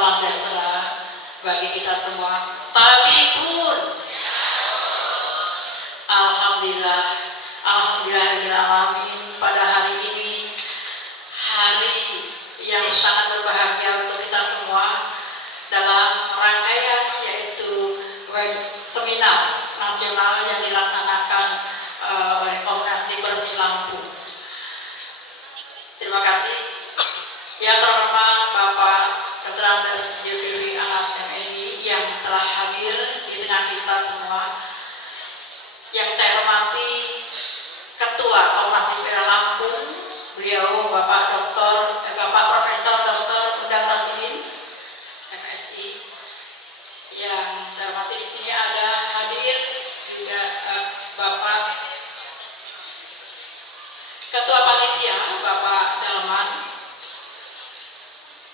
salam sejahtera bagi kita semua. Tabibun. Alhamdulillah, alhamdulillahirrahmanirrahim. Pada hari ini, hari yang sangat berbahagia untuk kita semua dalam rangkaian yaitu seminar nasional yang dilaksanakan oleh Komnas Diversity Lampung. Terima kasih. Yang terhormat Bapak Dr. Andes Yudhiri Anas MNI yang telah hadir di tengah kita semua. Yang saya hormati Ketua Komnas Diversity Lampung, beliau Bapak Profesor Dr. Undang Rasidin, MSI. Yang saya hormati di sini ada hadir juga Bapak Ketua Panitia, Bapak Dalman,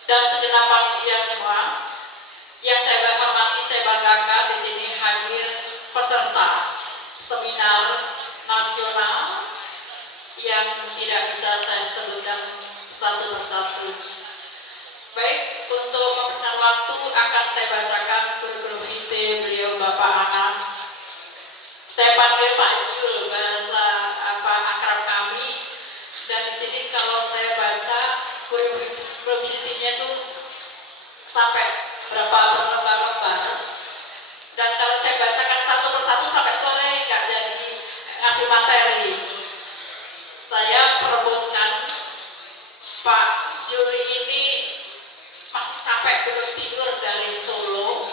dan segenap panitia semua. Yang saya hormati, saya banggakan di sini hadir peserta seminar nasional yang tidak bisa saya sebutkan satu persatu. Baik, untuk mempersingkat waktu akan saya bacakan kurikulum vitae beliau Bapak Anas. Saya panggil Pak Jul, bahasa akrab kami. Dan di sini kalau saya baca kurikulum vitae-nya itu sampai berapa berlembar-lembar. Dan kalau saya bacakan satu persatu sampai sore nggak jadi ngasih materi. Saya perebutkan Pak Juli ini masih capek belum tidur dari Solo,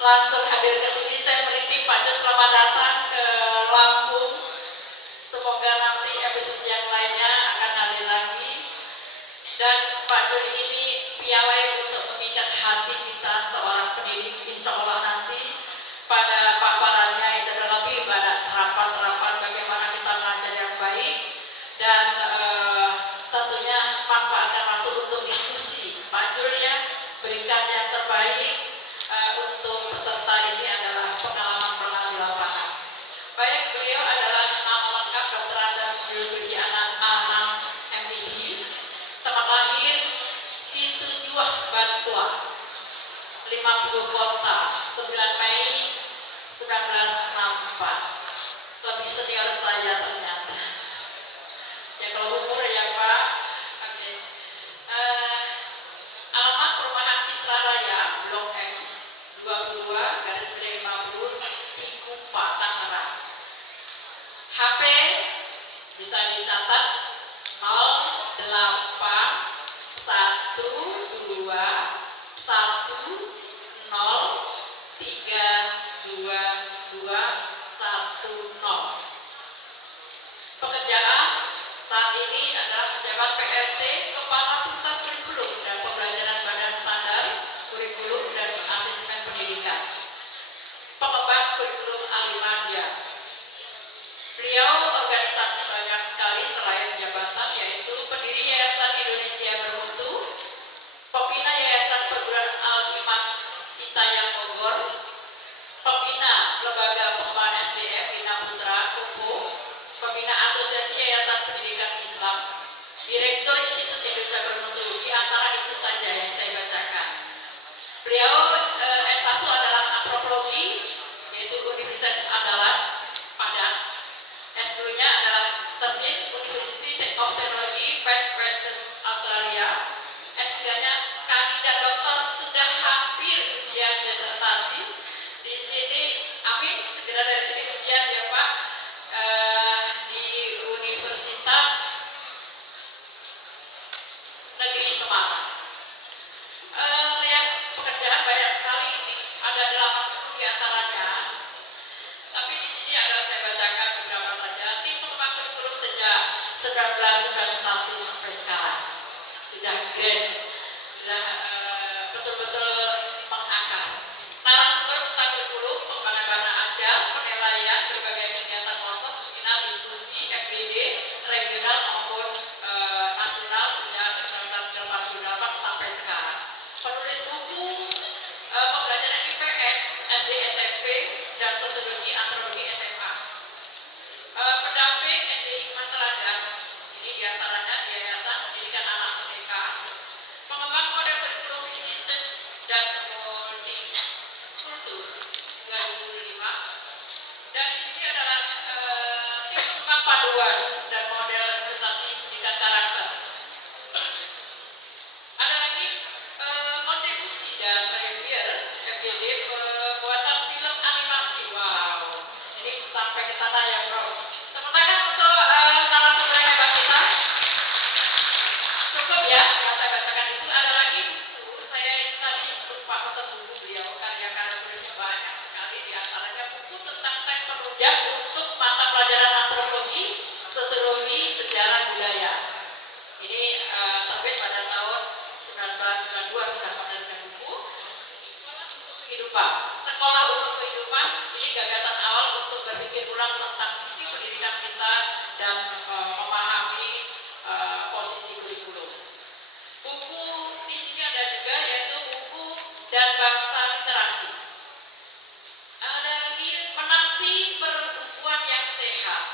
langsung hadir ke sini. Saya merintih Pak Juli selamat datang ke Lampung. Semoga nanti episode yang lainnya akan hadir lagi. Dan Pak Juli ini piawai untuk memikat hati kita seorang pendidik. Insya Allah nanti pada paparannya itu adalah lebih pada terapan-terapan bagaimana kita belajar yang baik dan tentunya manfaatkan waktu untuk diskusi. Pak Julia berikan yang terbaik untuk peserta ini adalah pengalaman-pengalaman di lapangan. Baik, beliau adalah nama lengkap Dr. Andes Yudhiri Anas MPD, tempat lahir Situjuah Bantua, 50 kota, 9 Mei 1964. Lebih senior saya ternyata. Ya kalau umur ya Pak. Oke. Alamat Perumahan Citra Raya, Blok M 22/50 Cikupa, Tangerang. HP bisa dicatat 0812103210. Pekerjaan saat ini adalah menjabat PLT Kepala Pusat Kurikulum dan Pembelajaran Badan Standar Kurikulum dan Asesmen Pendidikan, pengembang kurikulum Alimandia. Beliau organisasi banyak sekali selain jabatan, yaitu pendiri Yayasan Indonesia Bermutu, pembina Yayasan Perguruan Al-Iman Citayam Bogor, pembina Lembaga Pengembangan SDM Bina Putra Kupu, pembina Asosiasi Yayasan Pendidikan Islam, Direktur Institut Indonesia Bermutu. Di antara itu saja yang saya bacakan. Beliau S1 adalah antropologi, yaitu Universitas Andalas, Padang. S2-nya adalah Sydney University of Technology, Perth, Western Australia. S3-nya kandidat doktor, sudah hampir ujian disertasi. Di sini, amin, segera dari sini ujian ya Pak, di Universitas Negeri Semarang. Lihat pekerjaan banyak sekali ini, ada 80 di antaranya. Tapi di sini adalah saya bacakan beberapa saja. Tim pengembang kurikulum sejak 1991 sampai sekarang sudah grade, sudah betul-betul mengakar. Narasumber tentang kurikulum, pengembangan bahan ajar, penilaian, berbagai kegiatan proses, seminar, diskusi, FGD, regional maupun nasional sejak 1948 sampai sekarang. Penulis buku pembelajaran IPS, SD, SMP, dan sosiologi antropologi SMA. Pendamping SD Hikmah Teladan, ini diantaranya Yayasan Pendidikan Anak Merdeka. Pengembang model kurikulum kehidupan. Sekolah untuk kehidupan ini gagasan awal untuk berpikir ulang tentang sisi pendidikan kita dan memahami posisi kurikulum. Buku di sini ada juga yaitu buku dan bangsa literasi. Ada lagi menanti perempuan yang sehat.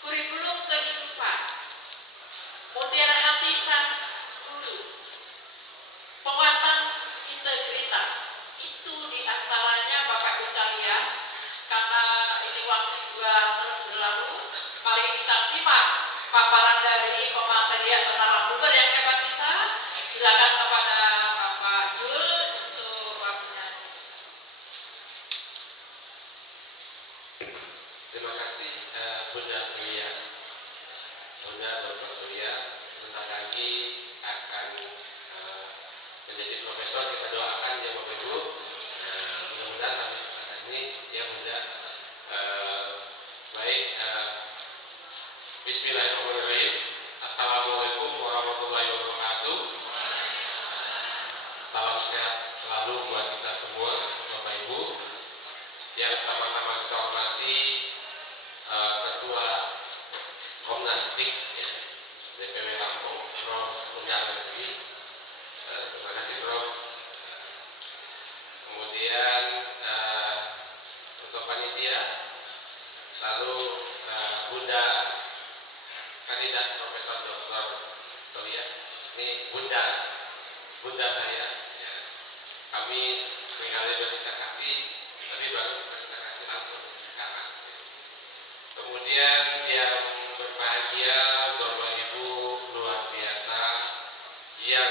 Kurikulum kehidupan. Mutiara hati sang guru. Penguatan integritas. Itu diantaranya Bapak Ibu sekalian. Karena ini waktu juga terus berlalu, mari kita simak paparan dari pemateri atau narasumber yang hebat kita. Silakan kepada Bapak Jul untuk waktunya. Terima kasih Bunda Surya, Bunda Dr. Surya. Sebentar lagi akan menjadi profesor. Kita doakan ya Bapak Ibu. Mudah-mudahan habis acara ini ya Bunda. Baik. Bismillahirrahmanirrahim. Assalamualaikum warahmatullahi wabarakatuh. Salam sehat selalu buat kita semua, Bapak Ibu, yang sama-sama kita hormati Ketua Komnastik ya, DPW Lampung, Prof. Undarmesdi. Terima kasih Prof. Kemudian untuk panitia, lalu Bunda kandidat Profesor Dr. Surya, ini Bunda saya. Ya. Kami seringkali berinteraksi, tapi baru berinteraksi langsung sekarang. Kemudian yang berbahagia Bapak Ibu luar biasa yang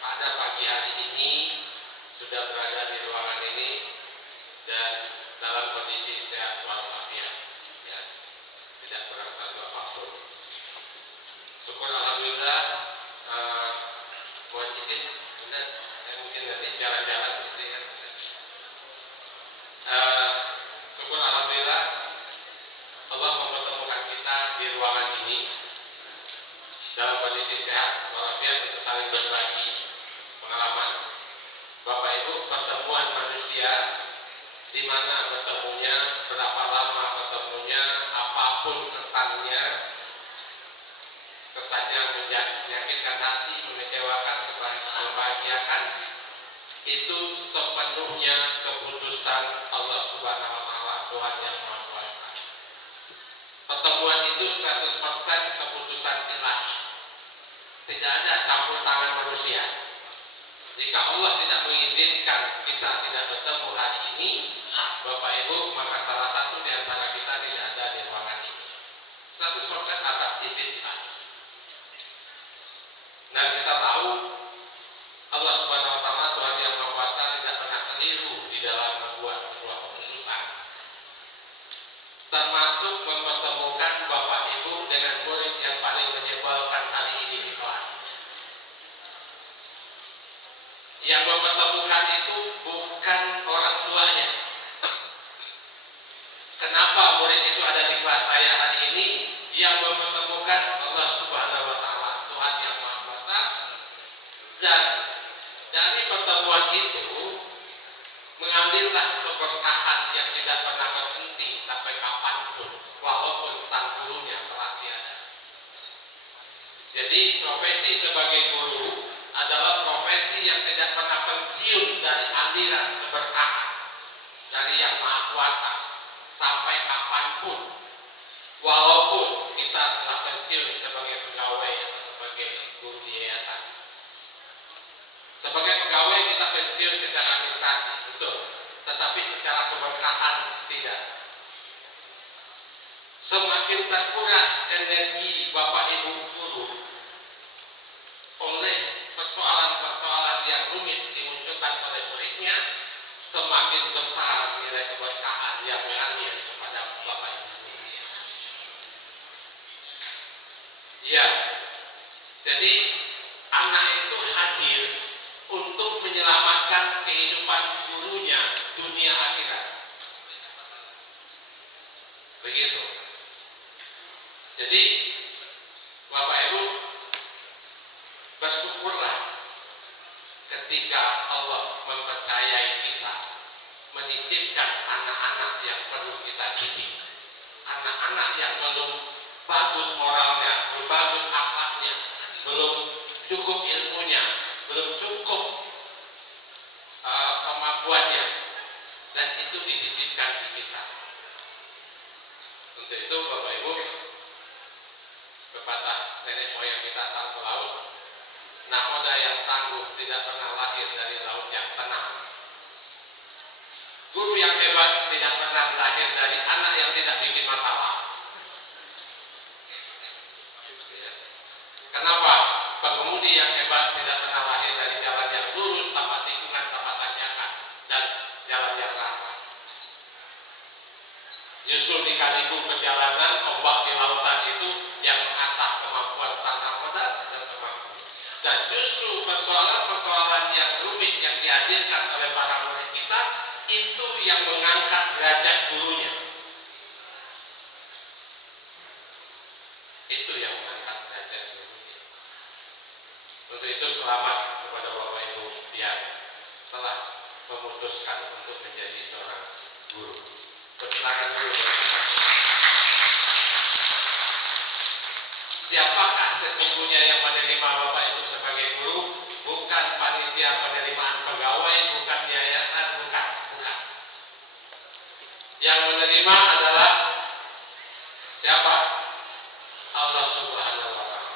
pada pagi hari ini sudah berada di ruangan ini dan dalam kondisi sehat walafiat, ya, tidak kurang satu apapun. Syukur alhamdulillah. Mohon izin, benar, saya mungkin nanti jalan-jalan gitu ya. Syukur alhamdulillah Allah mempertemukan kita di ruangan ini dalam kondisi sehat walafiat untuk saling berbagi pengalaman. Bapak Ibu, pertemuan manusia di mana bertemunya, berapa lama bertemunya, apapun kesannya menyakitkan hati, mengecewakan, membahagiakan, itu sepenuhnya keputusan Allah Subhanahu wa Ta'ala, Tuhan yang Maha Kuasa. Pertemuan itu 100% keputusan ilahi. Tidak ada campur tangan manusia. Jika Allah tidak mengizinkan kita tidak bertemu hari ini, Bapak Ibu, maka salah satu di antara kita tidak ada di ruangan ini. 100% atas izin ilahi. Dan kita tahu Allah Subhanahu wa Ta'ala, Tuhan yang Maha Kuasa, tidak pernah keliru di dalam membuat sebuah keputusan. Termasuk mempertemukan Bapak Ibu dengan murid yang paling menyebalkan hari ini di kelas. Yang mempertemukan itu bukan orang tuanya. Kenapa murid itu ada di kelas saya hari ini? Yang mempertemukan Allah Subhanahu wa Ta'ala, Tuhan yang Maha Kuasa. Dan dari pertemuan itu mengambillah keberkahan yang tidak pernah berhenti sampai kapanpun, walaupun sang gurunya telah tiada. Jadi profesi sebagai guru adalah profesi yang tidak pernah pensiun dari aliran keberkahan dari Yang Maha Kuasa sampai kapanpun, walaupun kita telah pensiun sebagai pegawai atau sebagai guru di yayasan. Sebagai pegawai kita pensiun secara administrasi, betul, tetapi secara keberkahan tidak. Semakin terkuras energi Bapak Ibu guru oleh persoalan-persoalan yang rumit dimunculkan oleh muridnya, semakin besar nilai keberkahan yang mengalir kepada Bapak Ibu gurunya. Ya, jadi anak itu hadir untuk menyelamatkan kehidupan gurunya dunia akhirat. Begitu. Jadi Bapak Ibu, bersyukurlah ketika Allah mempercayai lahir dari anak yang tidak bikin masalah. Ya. Kenapa? Pengemudi yang hebat tidak pernah lahir dari jalan yang lurus, tanpa tikungan, tanpa tanjakan, dan jalan yang rata. Justru di kaliku perjalanan, ombak di lautan itu yang mengasah kemampuan sang nakoda dan semampu. Dan justru persoalan-persoalan yang rumit yang dihadirkan oleh para murid kita itu yang mengangkat derajat gurunya. Itu yang mengangkat derajat gurunya. Untuk itu selamat kepada Bapak Ibu yang telah memutuskan untuk menjadi seorang guru. Persilakan dulu. Siapakah sesungguhnya yang menerima Bapak Ibu sebagai guru? Bukan panitia penerimaan pegawai, bukan yayasan, bukan. Yang menerima adalah siapa? Allah Subhanahu wa Ta'ala.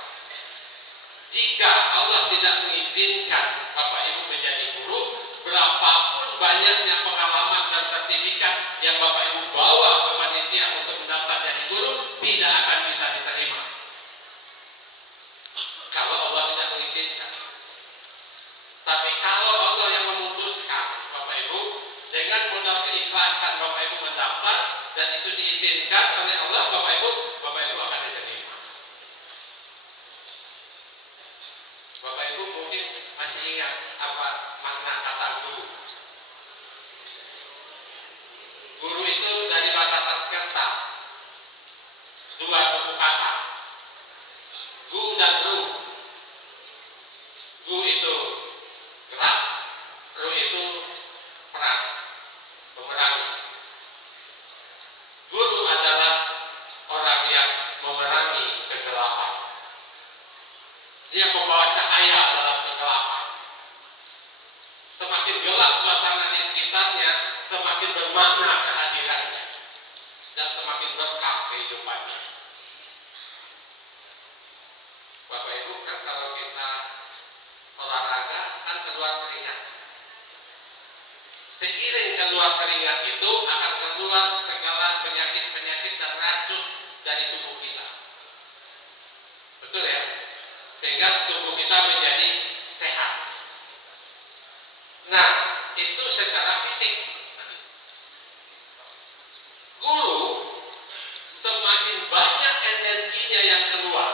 Jika Allah tidak mengizinkan Bapak Ibu menjadi guru, berapapun banyaknya pengalaman dan sertifikat yang Bapak Ibu bawa ke panitia untuk mendaftar jadi guru, tidak akan bisa diterima. Kalau Allah tidak mengizinkan. Tapi kalau Allah yang memutuskan, Bapak Ibu, dengan modal keikhlasan Bapak Ibu mendaftar dan itu diizinkan oleh Allah, Bapak Ibu akan diterima. Bapak Ibu mungkin masih ingat apa makna kata guru. Guru itu dari bahasa Sanskerta, dua suku kata, gu dan ru. Gu itu gerak, ru itu perang, memerangi. Guru adalah orang yang memerangi kegelapan. Dia membawa cahaya dalam kegelapan. Semakin gelap suasana di sekitarnya, semakin bermakna kehadirannya dan semakin berkah kehidupannya. Bapak Ibu, kan kalau kita olahraga kan keluar keringat. Seiring keluar keringat itu akan keluar segala penyakit-penyakit dan racun dari tubuh kita. Betul ya? Sehingga tubuh kita menjadi sehat. Nah, itu secara fisik. Guru semakin banyak energinya yang keluar.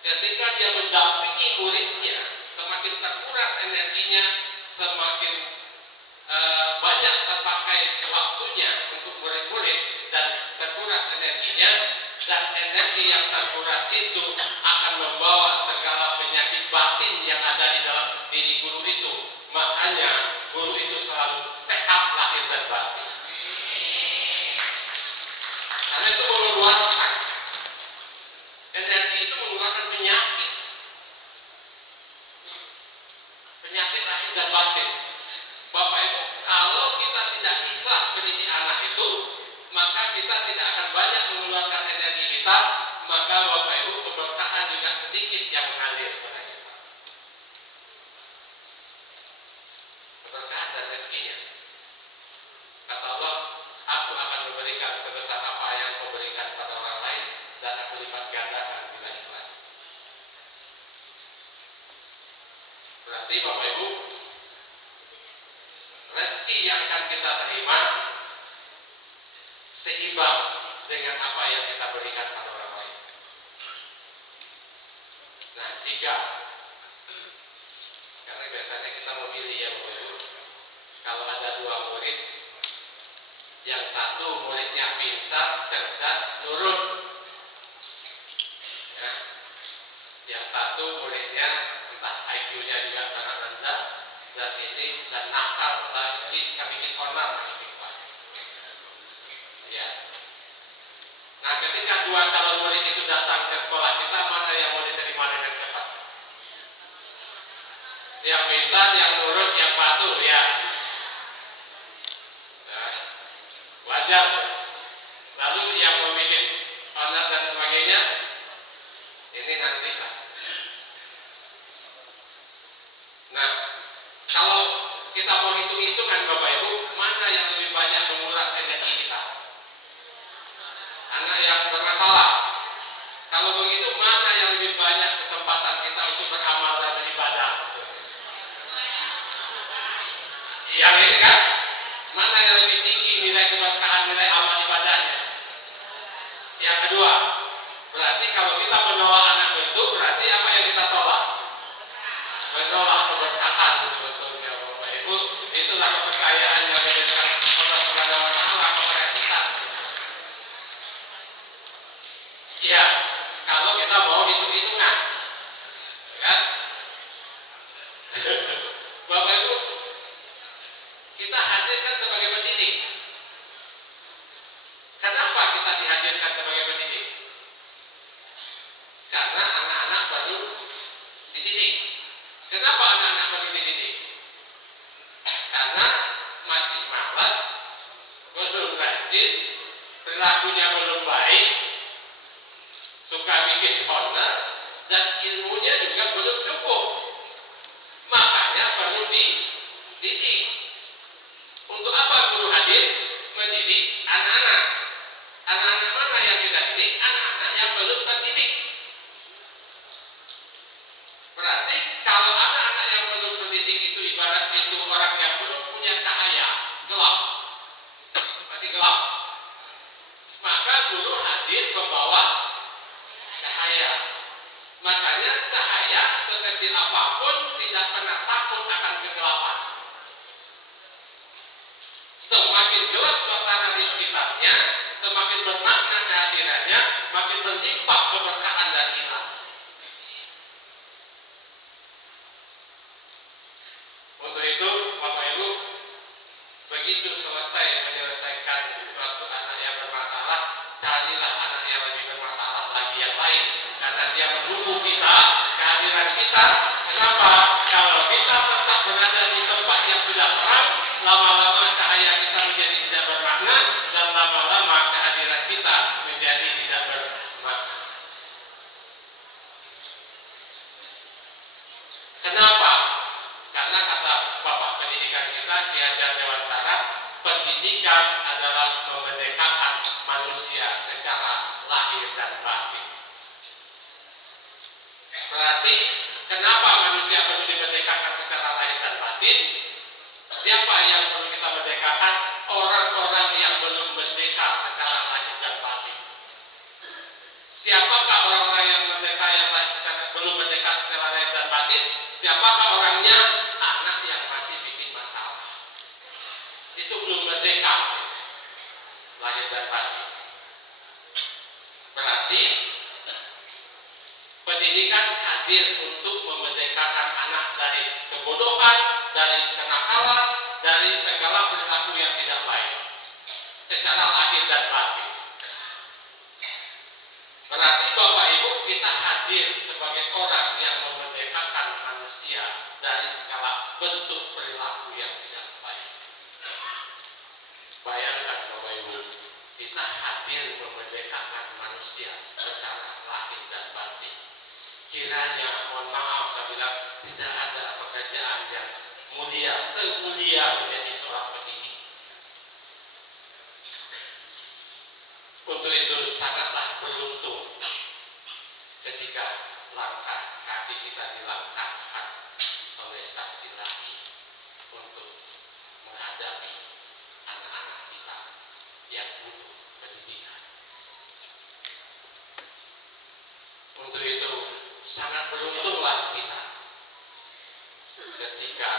Ketika dia mendampingi muridnya, semakin terkuras energinya, semakin banyak terpakai waktunya untuk murid-murid dan terkuras energinya, dan energi yang terkuras itu akan membawa segala penyakit batin yang ada di dalam diri guru itu. Makanya guru itu selalu sehat lahir dan batin. Karena itu mengeluarkan energi, itu mengeluarkan penyakit lahir dan batin. Bapak Ibu, kalau kita tidak ikhlas mendidik anak itu, maka kita tidak akan banyak mengeluarkan energi kita, maka Bapak Ibu keberkahan juga sedikit yang mengalir kepada kita. Keberkahan dan rezekinya. Kata Allah, aku akan memberikan sebesar apa yang kau berikan pada orang lain, dan aku lipat gandakan bila ikhlas. Berarti Bapak Ibu, rezeki yang akan kita terima seimbang dengan apa yang kita berikan pada orang lain. Nah, karena biasanya kita memilih ya Bapak Ibu, kalau ada dua murid, yang satu muridnya pintar, cerdas, nurut, ya. Yang satu muridnya entah IQ-nya juga sangat rendah dan nakal, lagi bikin onar di kelas. Ya. Nah, ketika dua calon murid itu datang ke sekolah kita, mana yang mau diterima dengan cepat? Yang pintar, yang nurut, yang patuh, ya. Nah, wajar. Lalu yang membuat onar dan sebagainya, ini nanti lah. anak-anak baru dididik. Kenapa anak-anak baru dididik? Karena masih malas, belum rajin, perilakunya belum baik, suka bikin honor, dan ilmunya juga belum cukup. Makanya perlu dididik. Untuk apa guru hadir? Mendidik anak-anak. Anak-anak mana yang kita didik? Anak-anak yang belum terdidik. Berarti kalau anak-anak yang belum terdidik itu ibarat itu orang yang belum punya cahaya, gelap, masih gelap, maka guru hadir membawa cahaya. Makanya cahaya sekecil apapun tidak pernah takut akan kegelapan. Semakin gelap suasana di sekitarnya, semakin bermakna kehadirannya, makin berlimpah keberkahan dan ilah. Untuk itu, Bapak Ibu, begitu menyelesaikan suatu anak yang bermasalah, carilah anak yang lebih bermasalah lagi yang lain, karena dia menunggu kita, kehadiran kita. Kenapa? Kalau kita tetap berada di tempat yang sudah terang, lama-lama cahaya kita menjadi tidak bermakna, dan lama-lama kehadiran kita menjadi tidak bermakna. Kenapa? Karena kata Bapak pendidikan kita, Ki Hajar Dewantara, pendidikan adalah memerdekakan manusia secara lahir dan batin. Berarti kenapa manusia perlu dimerdekakan secara lahir dan batin? Siapa yang perlu kita merdekakan? Orang-orang yang belum merdeka secara lahir dan batin. Siapakah orang-orang yang merdeka belum merdeka secara lahir dan batin? Siapakah orangnya? Anak yang masih bikin masalah. Itu belum merdeka lahir dan batin. Berarti pendidikan hadir untuk memerdekakan anak dari kebodohan, dari kenakalan, dari segala perilaku yang tidak baik secara lahir dan batin. Berarti Bapak Ibu, kita hadir sebagai orang yang memerdekakan manusia dari segala bentuk perilaku yang tidak baik. Bayangkan Bapak Ibu, kita hadir memerdekakan manusia secara lahir dan batin. Kiranya, mohon maaf saya bilang, tidak ada pekerjaan yang mulia, semulia menjadi seorang pendidik. Untuk itu sangatlah beruntung ketika langkah kaki kita dilangkahkan oleh Sang Ilahi untuk menghadapi anak-anak kita yang butuh pendidikan. Untuk itu sangat beruntunglah kita ketika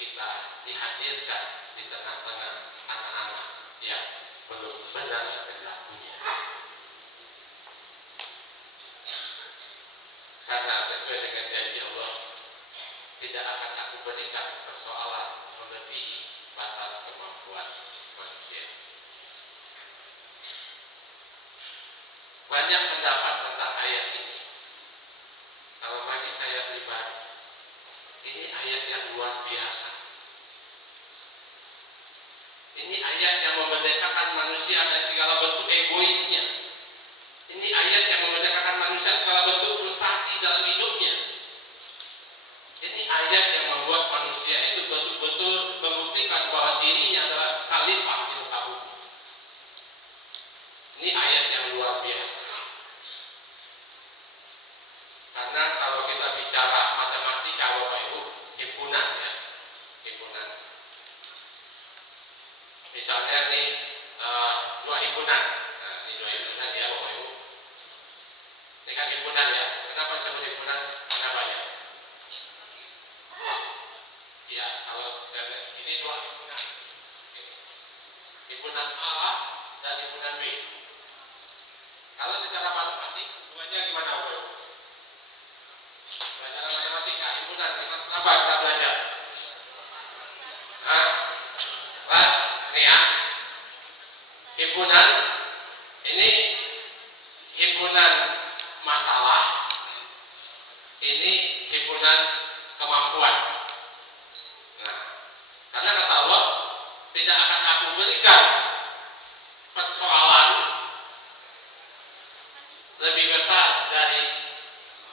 kita dihadirkan di tengah-tengah anak-anak yang belum benar perilakunya. Karena sesuai dengan janji Allah, tidak akan aku berikan persoalan melebihi batas kemampuan manusia. Banyak pendapat tentang ayat ini. Kalau bagi saya pribadi, ini ayat yang luar biasa. Ini ayat yang memerdekakan manusia dari segala bentuk egoisnya. Ini ayat yang memerdekakan manusia segala bentuk frustasi dalam hidupnya. Ini ayat yang membuat manusia itu betul-betul membuktikan bahwa dirinya adalah khalifah di muka bumi. Ini ayat yang luar biasa. Karena kalau kita bicara matematika, Bapak Ibu, himpunan ya, himpunan. Misalnya nih dua himpunan. Nah, ini dua himpunan ya, Bapak Ibu. Ini kan himpunan ya. Kenapa disebut himpunan? Karena banyak. Ya, kalau saya ini dua himpunan. Himpunan A dan himpunan B. Kalau secara matematik, duanya gimana, Bapak Ibu? Pelajaran matematika, himpunan, apa kita belajar? Kelas nih ya. Himpunan ini himpunan kemampuan. Nah, karena kata Allah, tidak akan aku berikan persoalan lebih besar dari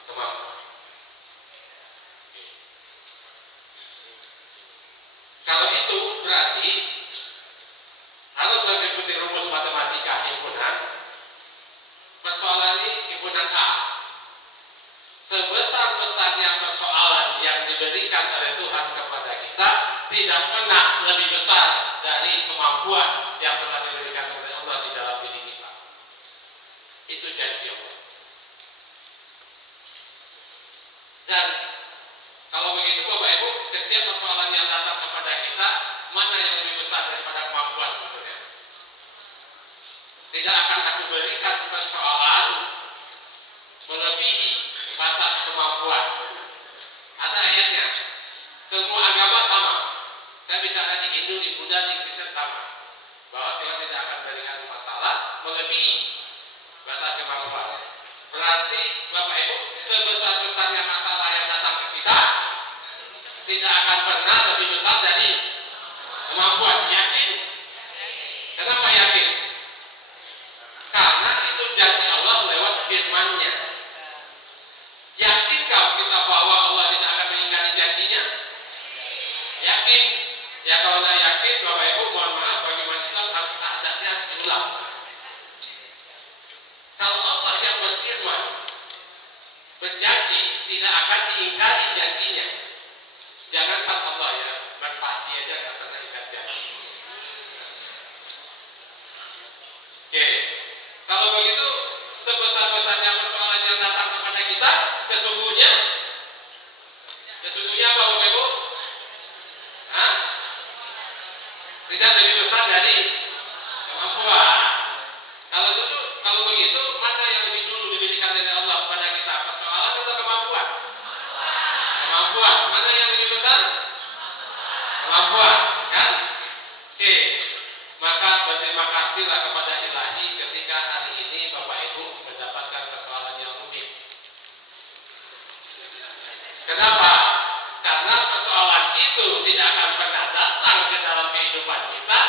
kemampuan. Kalau itu berarti kalau mengikuti rumus matematika himpunan, persoalan ini himpunan A. Sebesar-besarnya persoalan yang diberikan oleh Tuhan kepada kita tidak pernah lebih besar dari kemampuan yang telah diberikan oleh Allah di dalam diri kita. Itu janji Allah. Dan kalau begitu Bapak Ibu, setiap persoalan yang datang kepada kita, mana yang lebih besar daripada kemampuan sebetulnya? Tidak akan aku berikan persoalan melebihi batas kemampuan. Ada ayatnya. Semua agama sama. Saya bicara di Hindu, di Buddha, di Kristen sama. Bahwa Tuhan tidak akan berikan masalah melebihi batas kemampuan. Berarti Bapak Ibu, sebesar-besarnya masalah yang datang ke kita tidak akan pernah lebih besar dari kemampuan. Yakin? Kenapa yakin? Karena itu janji Allah lewat firman-Nya. Yakinkah kita bahwa Allah tidak akan mengingkari janjinya? Yakin? Ya kalau tidak yakin, Bapak Ibu mohon maaf, bagi umat Islam harus sadarnya diulang. Kalau Allah yang berfirman, berjanji tidak akan diingkari janjinya. Jangankan Allah ya, merpati aja nggak pernah ingkar janji. Oke, kalau begitu sebesar-besarnya persoalan yang datang kepada kita, sesungguhnya apa Bapak Ibu? Hah? Tidak lebih besar dari kemampuan. Kalau begitu, mana yang lebih dulu diberikan oleh Allah kepada kita? Persoalan atau kemampuan? Kemampuan. Mana yang lebih besar? Kemampuan, kan? Oke. Maka berterima kasihlah kepada Ilahi ketika hari ini Bapak Ibu mendapatkan persoalan yang rumit. Kenapa? Karena persoalan itu tidak akan pernah datang ke dalam kehidupan kita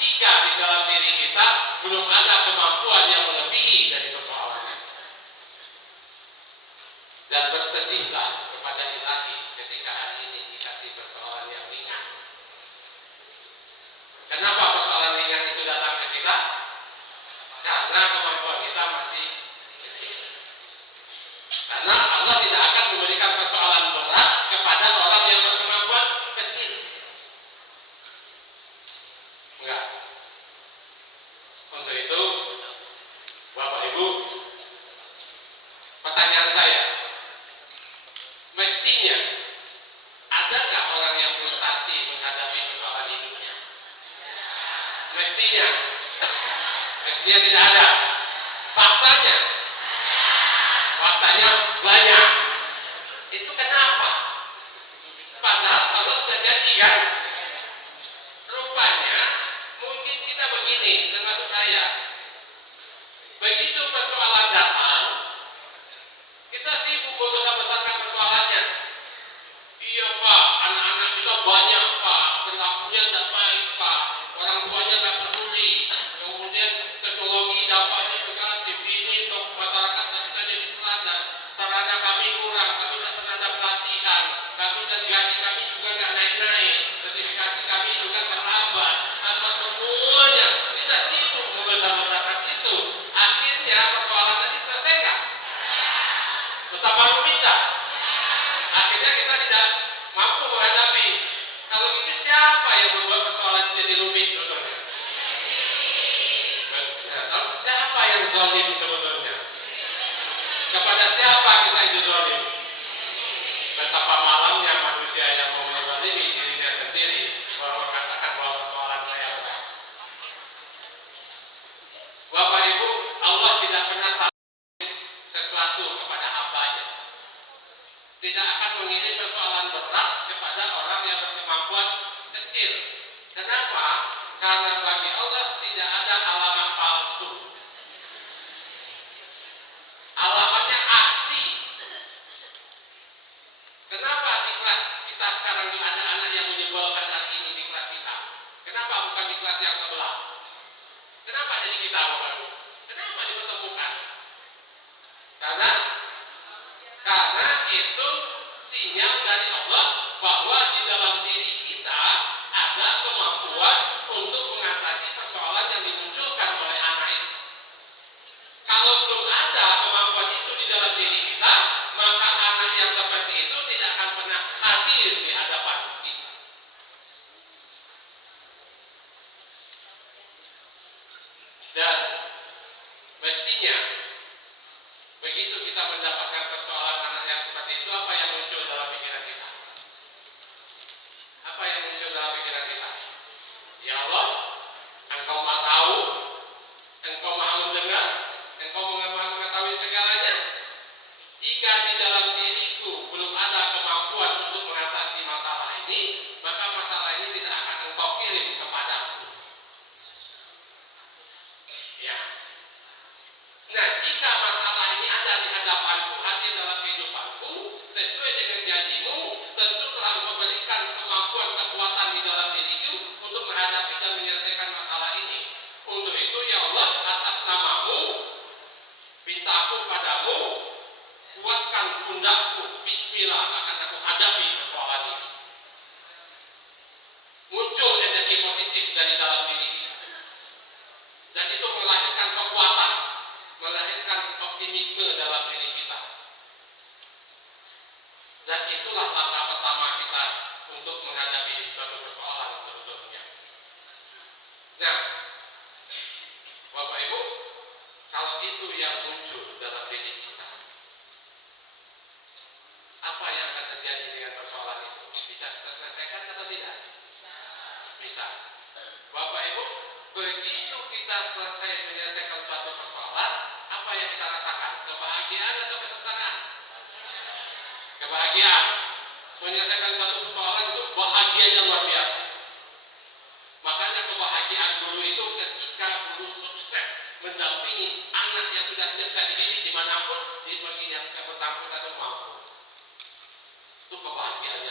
jika di dalam diri kita belum ada kemampuan yang melebihi dari persoalannya. Dan bersedihlah kepada Ilahi ketika hari ini dikasih persoalan yang ringan. Kenapa persoalan ringan itu datang ke kita? Karena kemampuan kita masih kecil. Karena Allah tidak akan memberikan persoalan berat kepada orang yang berkemampuan kecil. Enggak. Untuk itu, Bapak Ibu, pertanyaan saya, mestinya adakah orang yang frustasi menghadapi persoalan hidupnya? Mestinya tidak ada. Faktanya banyak. Itu kenapa? Padahal Allah sudah janji kan? Rupanya mungkin kita begini, termasuk saya. Begitu persoalan datang, kita sibuk membesar-besarkan persoalannya. Iya Pak, anak-anak kita banyak Pak, perilakunya tidak baik Pak, orang tuanya tidak peduli, kemudian teknologi dampaknya negatif, ini untuk masyarakat tidak bisa jadi teladan, sarana kami kurang, kami tidak pernah ada pelatihan, kami dan gaji kami juga tidak naik-naik, sertifikasi kami juga terlambat, apa semuanya kita sibuk membesar-besarkan itu. Akhirnya persoalan tadi selesai nggak? Betapa rumitnya. Akhirnya kita tidak mampu menghadapi. Kalau itu siapa yang membuat persoalan jadi rumit sebetulnya? Siapa yang zalim sebetulnya? Kepada siapa kita itu zalim? Betapa malamnya manusia yang mau menzalimi dirinya sendiri, bahwa katakan bahwa persoalan saya berat. Bapak Ibu, Allah tidak pernah sesuatu kepada hambanya. Tidak akan mengirim persoalan berat kepada orang yang berkemampuan kecil. Kenapa? Karena bagi Allah tidak ada alamat palsu. Kenapa di kelas kita sekarang ada anak yang menyebalkan hari ini di kelas kita? Kenapa bukan di kelas yang sebelah? Kenapa jadi kita Bapak Ibu? Kenapa dipertemukan? Karena itu sinyal dari Allah bahwa di dalam diri kita ada kemampuan untuk mengatasi persoalan yang dimunculkan oleh anak itu. Kalau belum ada kemampuan itu di dalam diri kita, maka anak yang seperti itu tidak akan pernah hadir di hadapan kita. Dan mestinya begitu kita mendapatkan persoalan anak yang seperti itu, apa yang muncul dalam pikiran kita? Apa yang muncul dalam pikiran kita? Ya Allah, Engkau Maha tahu, Engkau Maha mendengar, Engkau Maha mengetahui segalanya. Jika di dalam diriku belum ada kemampuan untuk mengatasi masalah ini, maka masalah ini tidak akan Engkau kirim kepadaku. Ya. Nah, jika masalah ini ada di hadapanku, hadir dalam kehidupanku, sesuai dengan janjimu, tentu telah memberikan kemampuan kekuatan di dalam diriku untuk menghadapi dan menyelesaikan masalah ini. Untuk itu, ya Allah, atas namamu, mintaku padamu, kuatkan pundakku, bismillah akan aku hadapi persoalan ini. Muncul energi positif dari dalam diri kita. Dan itu melahirkan kekuatan, melahirkan optimisme dalam diri kita. Dan itulah langkah pertama kita untuk menghadapi suatu persoalan sebetulnya. Nah, Bapak Ibu, kalau itu yang muncul dalam diri kita, apa yang akan terjadi dengan persoalan itu? Bisa kita selesaikan atau tidak? Bisa. Bapak Ibu, begitu kita selesai menyelesaikan suatu persoalan, apa yang kita rasakan? Kebahagiaan atau kesengsaraan? Kebahagiaan. Menyelesaikan suatu persoalan itu bahagianya luar biasa. Makanya kebahagiaan guru itu ketika guru sukses mendampingi anak yang sudah tidak bisa dididik dimanapun, di bagi yang bersangkutan atau mampu. Itu kebahagiaan